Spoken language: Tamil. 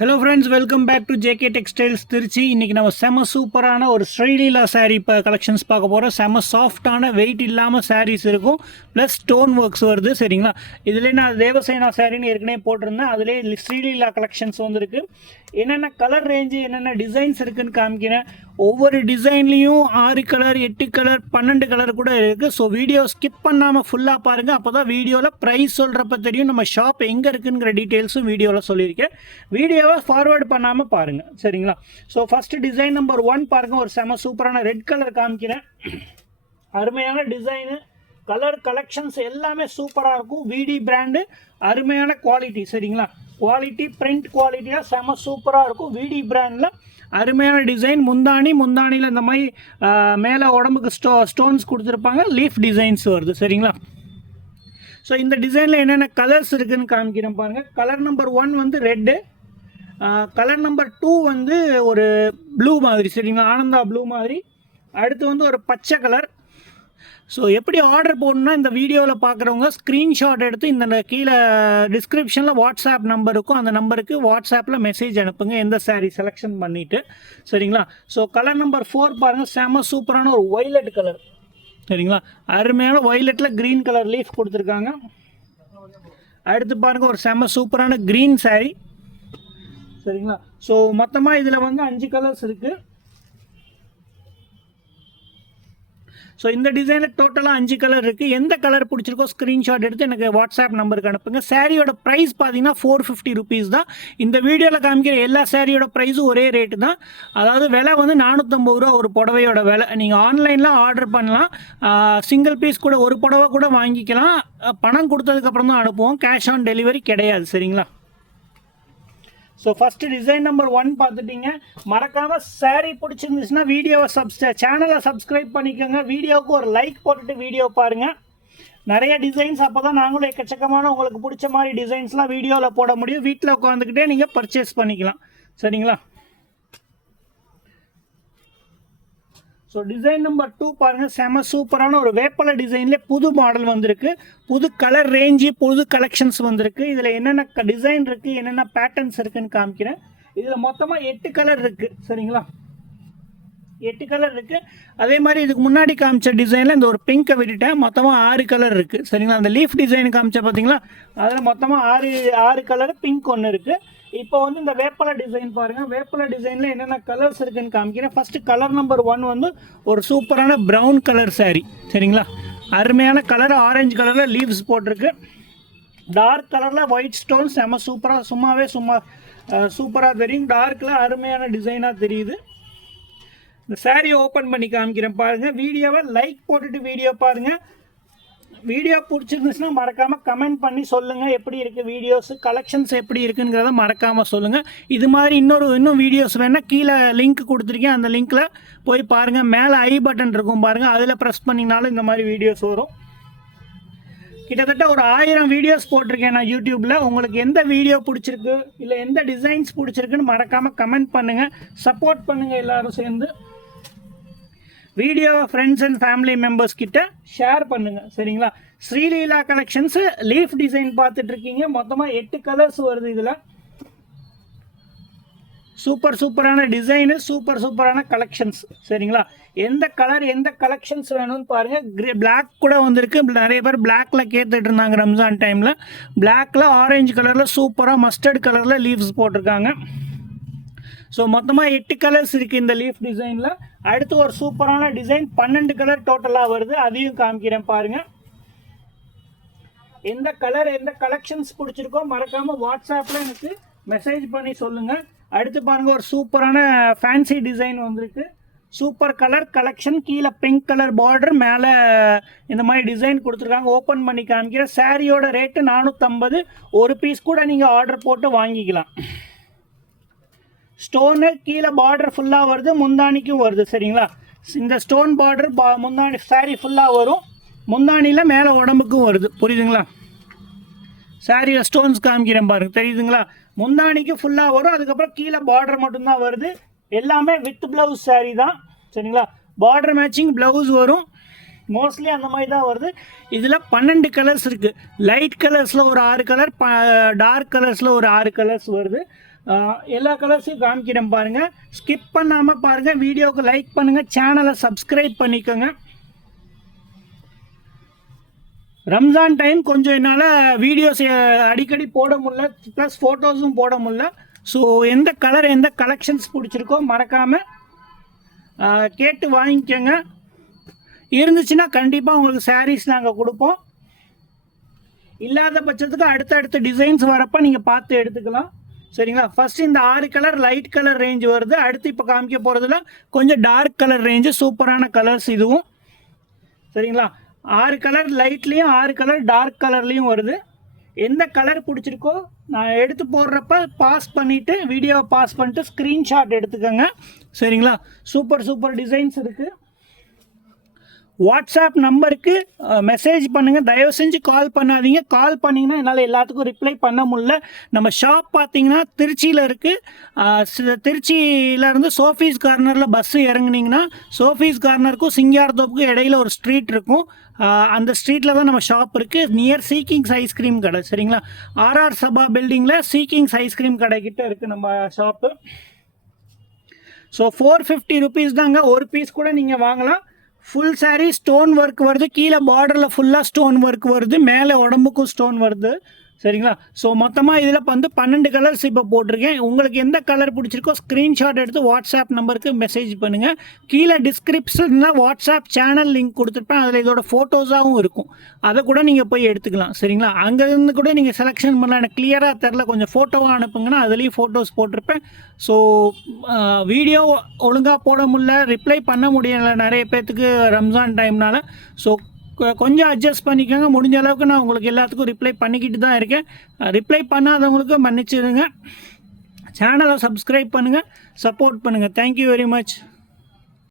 Hello friends, welcome back to JK textiles Trichy. இன்றைக்கி நம்ம செம சூப்பரான ஒரு ஸ்ரீலீலா சாரீ இப்போ கலெக்ஷன்ஸ் பார்க்க போகிறோம். செம சாஃப்டான வெயிட் இல்லாமல் சாரீஸ் இருக்கும், ப்ளஸ் ஸ்டோன் ஒர்க்ஸ் வருது. சரிங்களா, இதில் நான் தேவசேனா சாரின்னு ஏற்கனவே போட்டிருந்தேன். அதிலே ஸ்ரீலீலா கலெக்ஷன்ஸ் வந்துருக்கு. என்னென்ன கலர் ரேஞ்சு, என்னென்ன டிசைன்ஸ் இருக்குதுன்னு காமிக்கிறேன். ஒவ்வொரு டிசைன்லேயும் 6 கலர், 8 கலர், 12 கலர் கூட இருக்குது. ஸோ வீடியோ ஸ்கிப் பண்ணாமல் ஃபுல்லாக பாருங்கள். அப்போ தான் வீடியோவில் ப்ரைஸ் சொல்கிறப்ப தெரியும் நம்ம ஷாப் எங்கே இருக்குங்கிற டீட்டெயில்ஸும் வீடியோவில் சொல்லியிருக்கேன். வீடியோவை ஃபார்வேர்டு பண்ணாமல் பாருங்கள். சரிங்களா, ஸோ ஃபஸ்ட்டு டிசைன் நம்பர் 1 பாருங்கள். ஒரு செம சூப்பரான ரெட் கலர் காமிக்கிறேன். அருமையான டிசைனு, கலர் கலெக்ஷன்ஸ் எல்லாமே சூப்பராக இருக்கும். விடி பிராண்டு, அருமையான குவாலிட்டி. சரிங்களா, குவாலிட்டி பிரிண்ட் குவாலிட்டியாக செம சூப்பராக இருக்கும். விடி பிராண்டில் அருமையான டிசைன். முந்தானியில் இந்த மாதிரி மேலே உடம்புக்கு ஸ்டோன்ஸ் கொடுத்துருப்பாங்க. லீஃப் டிசைன்ஸ் வருது. சரிங்களா, ஸோ இந்த டிசைனில் என்னென்ன கலர்ஸ் இருக்குதுன்னு காமிக்கிறேன் பாருங்கள். கலர் நம்பர் 1 வந்து ரெட்டு, கலர் நம்பர் 2 வந்து ஒரு ப்ளூ மாதிரி. சரிங்களா, ஆனந்தா ப்ளூ மாதிரி. அடுத்து வந்து ஒரு பச்சை கலர். ஸோ எப்படி ஆர்டர் போடணுன்னா, இந்த வீடியோவில் பார்க்குறவங்க ஸ்க்ரீன்ஷாட் எடுத்து இந்த கீழே டிஸ்கிரிப்ஷனில் வாட்ஸ்அப் நம்பர் இருக்கும், அந்த நம்பருக்கு வாட்ஸ்அப்பில் மெசேஜ் அனுப்புங்க எந்த சாரீ செலெக்ஷன் பண்ணிவிட்டு. சரிங்களா, ஸோ கலர் நம்பர் 4 பாருங்கள். செம சூப்பரான ஒரு ஒய்லட் கலர். சரிங்களா, அருமையான ஒய்லட்டில் க்ரீன் கலர் லீஃப் கொடுத்துருக்காங்க. அடுத்து பாருங்கள், ஒரு செம சூப்பரான க்ரீன் சாரீ. சரிங்களா, ஸோ மொத்தமாக இதில் வந்து 5 கலர்ஸ் இருக்குது. ஸோ இந்த டிசைனில் டோட்டலாக 5 கலர் இருக்குது. எந்த கலர் பிடிச்சிருக்கோ ஸ்க்ரீன்ஷாட் எடுத்து எனக்கு வாட்ஸ்அப் நம்பருக்கு அனுப்புங்க. சாரியோட ப்ரைஸ் பார்த்தீங்கன்னா 450 ருபீஸ் தான். இந்த வீடியோவில் காமிக்கிற எல்லா சாரியோட ப்ரைஸும் ஒரே ரேட்டு தான். அதாவது விலை வந்து 450 ரூபா ஒரு புடவையோட விலை. நீங்கள் ஆன்லைனில் ஆர்டர் பண்ணலாம். சிங்கிள் பீஸ் கூட ஒரு புடவை கூட வாங்கிக்கலாம். பணம் கொடுத்ததுக்கப்புறம் தான் அனுப்புவோம். கேஷ் ஆன் டெலிவரி கிடையாது. சரிங்களா, ஸோ ஃபஸ்ட்டு டிசைன் நம்பர் 1 பார்த்துட்டிங்க. மறக்காமல் சாரீ பிடிச்சிருந்துச்சுன்னா வீடியோவை சேனலை சப்ஸ்கிரைப் பண்ணிக்கோங்க. வீடியோவுக்கு ஒரு லைக் போட்டுட்டு வீடியோ பாருங்கள். நிறைய டிசைன்ஸ், அப்போ தான் நாங்களும் எக்கச்சக்கமான உங்களுக்கு பிடிச்ச மாதிரி டிசைன்ஸ்லாம் வீடியோவில் போட முடியும். வீட்டில் உட்காந்துக்கிட்டே நீங்கள் பர்ச்சேஸ் பண்ணிக்கலாம். சரிங்களா, ஸோ டிசைன் நம்பர் 2 பாருங்கள். செம சூப்பரான ஒரு வேப்பலை டிசைன்லேயே புது மாடல் வந்திருக்கு. புது கலர் ரேஞ்சு, புது கலெக்ஷன்ஸ் வந்திருக்கு. இதில் என்னென்ன டிசைன் இருக்குது, என்னென்ன பேட்டர்ன்ஸ் இருக்குதுன்னு காமிக்கிறேன். இதில் மொத்தமாக 8 கலர் இருக்குது. சரிங்களா, 8 கலர் இருக்குது. அதே மாதிரி இதுக்கு முன்னாடி காமிச்ச டிசைனில் இந்த ஒரு பிங்கை விட்டுட்டேன். மொத்தமாக 6 கலர் இருக்குது. சரிங்களா, அந்த லீஃப் டிசைன் காமிச்சா பார்த்தீங்களா, அதில் மொத்தமாக 6 கலர், பிங்க் ஒன்று இருக்குது. இப்போ வந்து இந்த வேப்பலை டிசைன் பாருங்கள். வேப்பலை டிசைனில் என்னென்ன கலர்ஸ் இருக்குதுன்னு காமிக்கிறேன். ஃபஸ்ட்டு கலர் நம்பர் 1 வந்து ஒரு சூப்பரான ப்ரௌன் கலர் சாரீ. சரிங்களா, அருமையான கலர், ஆரஞ்சு கலரில் லீவ்ஸ் போட்டிருக்கு. டார்க் கலரில் ஒயிட் ஸ்டோன், செம சூப்பராக, சூப்பராக தெரியும். டார்க்கில் அருமையான டிசைனாக தெரியுது. இந்த சாரியை ஓப்பன் பண்ணி காமிக்கிறேன் பாருங்கள். வீடியோவை லைக் போட்டுட்டு வீடியோ பாருங்கள். வீடியோ பிடிச்சிருந்துச்சுன்னா மறக்காமல் கமெண்ட் பண்ணி சொல்லுங்கள் எப்படி இருக்குது வீடியோஸ், கலெக்ஷன்ஸ் எப்படி இருக்குங்கிறத மறக்காமல் சொல்லுங்கள். இது மாதிரி இன்னும் வீடியோஸ் வேணால் கீழே லிங்க் கொடுத்துருக்கேன். அந்த லிங்க்கில் போய் பாருங்கள். மேலே ஐ பட்டன் இருக்கும் பாருங்கள், அதில் ப்ரெஸ் பண்ணிங்கனாலும் இந்த மாதிரி வீடியோஸ் வரும். கிட்டத்தட்ட ஒரு 1000 வீடியோஸ் போட்டிருக்கேன் நான் யூடியூப்பில். உங்களுக்கு எந்த வீடியோ பிடிச்சிருக்கு, இல்லை எந்த டிசைன்ஸ் பிடிச்சிருக்குன்னு மறக்காமல் கமெண்ட் பண்ணுங்கள். சப்போர்ட் பண்ணுங்கள் எல்லோரும் சேர்ந்து. Video friends and family members கிட்ட ஷேர் பண்ணுங்கள். சரிங்களா, ஸ்ரீலீலா கலெக்ஷன்ஸு லீஃப் டிசைன் பார்த்துட்ருக்கீங்க. மொத்தமாக 8 கலர்ஸ் வருது. இதில் சூப்பரான டிசைனு, சூப்பரான கலெக்ஷன்ஸ். சரிங்களா, எந்த கலர் எந்த கலெக்ஷன்ஸ் வேணும்னு பாருங்கள். பிளாக் கூட வந்திருக்கு. நிறைய பேர் பிளாக்ல கேட்டுட்டு இருந்தாங்க ரம்ஜான் டைமில். பிளாக்ல ஆரஞ்சு கலரில் சூப்பராக மஸ்டர்ட் கலரில் லீவ்ஸ் போட்டிருக்காங்க. ஸோ மொத்தமாக 8 கலர்ஸ் இருக்குது இந்த லீஃப் டிசைனில். அடுத்து ஒரு சூப்பரான டிசைன் 12 கலர் டோட்டலாக வருது. அதையும் காமிக்கிறேன் பாருங்கள். எந்த கலர் எந்த கலெக்ஷன்ஸ் பிடிச்சிருக்கோ மறக்காமல் வாட்ஸ்அப்பில் எனக்கு மெசேஜ் பண்ணி சொல்லுங்கள். அடுத்து பாருங்கள், ஒரு சூப்பரான ஃபேன்சி டிசைன் வந்திருக்கு. Super colour collection. கீழே பிங்க் கலர் பார்டர், மேலே இந்த மாதிரி டிசைன் கொடுத்துருக்காங்க. ஓப்பன் பண்ணி காமிக்கிறேன். சாரியோட ரேட்டு 450. ஒரு பீஸ் கூட நீங்கள் ஆர்டர் போட்டு வாங்கிக்கலாம். ஸ்டோனு கீழே பார்டர் ஃபுல்லாக வருது, முந்தானிக்கும் வருது. சரிங்களா, இந்த ஸ்டோன் பார்டர் முந்தானி சாரீ ஃபுல்லாக வரும். முந்தானியில் மேலே உடம்புக்கும் வருது. புரியுதுங்களா, சாரியில் ஸ்டோன்ஸ் காமிக்கிறேன் பாருங்கள், தெரியுதுங்களா. முந்தானிக்கு ஃபுல்லாக வரும். அதுக்கப்புறம் கீழே பார்டர் மட்டும்தான் வருது. எல்லாமே வித் ப்ளவுஸ் சாரீ தான். சரிங்களா, பார்டர் மேட்சிங் ப்ளவுஸ் வரும். மோஸ்ட்லி அந்த மாதிரி தான் வருது. இதில் 12 கலர்ஸ் இருக்குது. லைட் கலர்ஸில் ஒரு 6 கலர், டார்க் கலர்ஸில் ஒரு 6 கலர்ஸ் வருது. எல்லா கலர்ஸையும் காமிக்கிறேன் பாருங்கள். ஸ்கிப் பண்ணாமல் பாருங்கள். வீடியோவுக்கு லைக் பண்ணுங்கள், சேனலை சப்ஸ்கிரைப் பண்ணிக்கோங்க. ரம்ஜான் டைம் கொஞ்சம் என்னால் வீடியோஸ் அடிக்கடி போட முடியல, ப்ளஸ் ஃபோட்டோஸும் போட முடியல. ஸோ எந்த கலர் எந்த கலெக்ஷன்ஸ் பிடிச்சிருக்கோ மறக்காமல் கேட்டு வாங்கிக்கோங்க. இருந்துச்சுன்னா கண்டிப்பாக உங்களுக்கு சாரீஸ் நாங்கள் கொடுப்போம். இல்லாத பட்சத்துக்கு அடுத்தடுத்த டிசைன்ஸ் வரப்போ நீங்கள் பார்த்து எடுத்துக்கலாம். சரிங்களா? ஃபஸ்ட்டு இந்த 6 கலர் லைட் கலர் ரேஞ்ச் வருது. அடுத்து இப்போ காமிக்க போகிறதுல கொஞ்சம் டார்க் கலர் ரேஞ்சு, சூப்பரான கலர்ஸ் இதுவும். சரிங்களா? 6 கலர் லைட்லேயும் 6 கலர் டார்க் கலர்லேயும் வருது. எந்த கலர் பிடிச்சிருக்கோ நான் எடுத்து போடுறப்ப பாஸ் பண்ணிவிட்டு, வீடியோவை பாஸ் பண்ணிட்டு ஸ்க்ரீன்ஷாட் எடுத்துக்கோங்க. சரிங்களா? சூப்பர் டிசைன்ஸ் இருக்குது. வாட்ஸ்அப் நம்பருக்கு மெசேஜ் பண்ணுங்கள். தயவு செஞ்சு கால் பண்ணாதீங்க. கால் பண்ணிங்கன்னா என்னால் எல்லாத்துக்கும் ரிப்ளை பண்ண முடியல. நம்ம ஷாப் பார்த்தீங்கன்னா திருச்சியில் இருக்குது. திருச்சியிலேருந்து சோஃபீஸ் கார்னரில் பஸ்ஸு இறங்குனீங்கன்னா சோஃபீஸ் கார்னருக்கும் சிங்காரத்தோப்புக்கும் இடையில ஒரு ஸ்ட்ரீட் இருக்கும். அந்த ஸ்ட்ரீட்டில் தான் நம்ம ஷாப் இருக்குது. நியர் சீக்கிங்ஸ் ஐஸ்கிரீம் கடை. சரிங்களா? ஆர்ஆர் சபா பில்டிங்கில் சீக்கிங்ஸ் ஐஸ்கிரீம் கடை கிட்டே இருக்குது நம்ம ஷாப்பு. ஸோ 450 ருபீஸ் தாங்க. ஒரு பீஸ் கூட நீங்கள் வாங்கலாம். ஃபுல் சாரீ ஸ்டோன் ஒர்க் வருது. கீழே பார்டரில் ஃபுல்லாக ஸ்டோன் ஒர்க் வருது. மேலே உடம்புக்கும் ஸ்டோன் வருது. சரிங்களா? ஸோ மொத்தமாக இதில் வந்து 12 கலர்ஸ் இப்போ போட்டிருக்கேன். உங்களுக்கு எந்த கலர் பிடிச்சிருக்கோ ஸ்க்ரீன்ஷாட் எடுத்து வாட்ஸ்அப் நம்பருக்கு மெசேஜ் பண்ணுங்கள். கீழே டிஸ்கிரிப்ஷனில் வாட்ஸ்அப் சேனல் லிங்க் கொடுத்துருப்பேன். அதில் இதோட ஃபோட்டோஸாகவும் இருக்கும். அதை கூட நீங்கள் போய் எடுத்துக்கலாம். சரிங்களா? அங்கேருந்து கூட நீங்கள் செலெக்ஷன் பண்ணலாம். எனக்கு கிளியராக தெரில, கொஞ்சம் ஃபோட்டோவாக அனுப்புங்கன்னா அதுலேயும் ஃபோட்டோஸ் போட்டிருப்பேன். ஸோ வீடியோ ஒழுங்காக போட முடியல, ரிப்ளை பண்ண முடியலை நிறைய பேர்த்துக்கு ரம்ஜான் டைம்னால. ஸோ கொஞ்சம் அட்ஜஸ்ட் பண்ணிக்கோங்க. முடிஞ்ச அளவுக்கு நான் உங்களுக்கு எல்லாத்துக்கும் ரிப்ளை பண்ணிக்கிட்டு தான் இருக்கேன். ரிப்ளை பண்ணாதவங்களுக்கு மன்னிச்சிடுங்க. சேனலை சப்ஸ்கிரைப் பண்ணுங்கள், சப்போர்ட் பண்ணுங்கள். Thank you very much.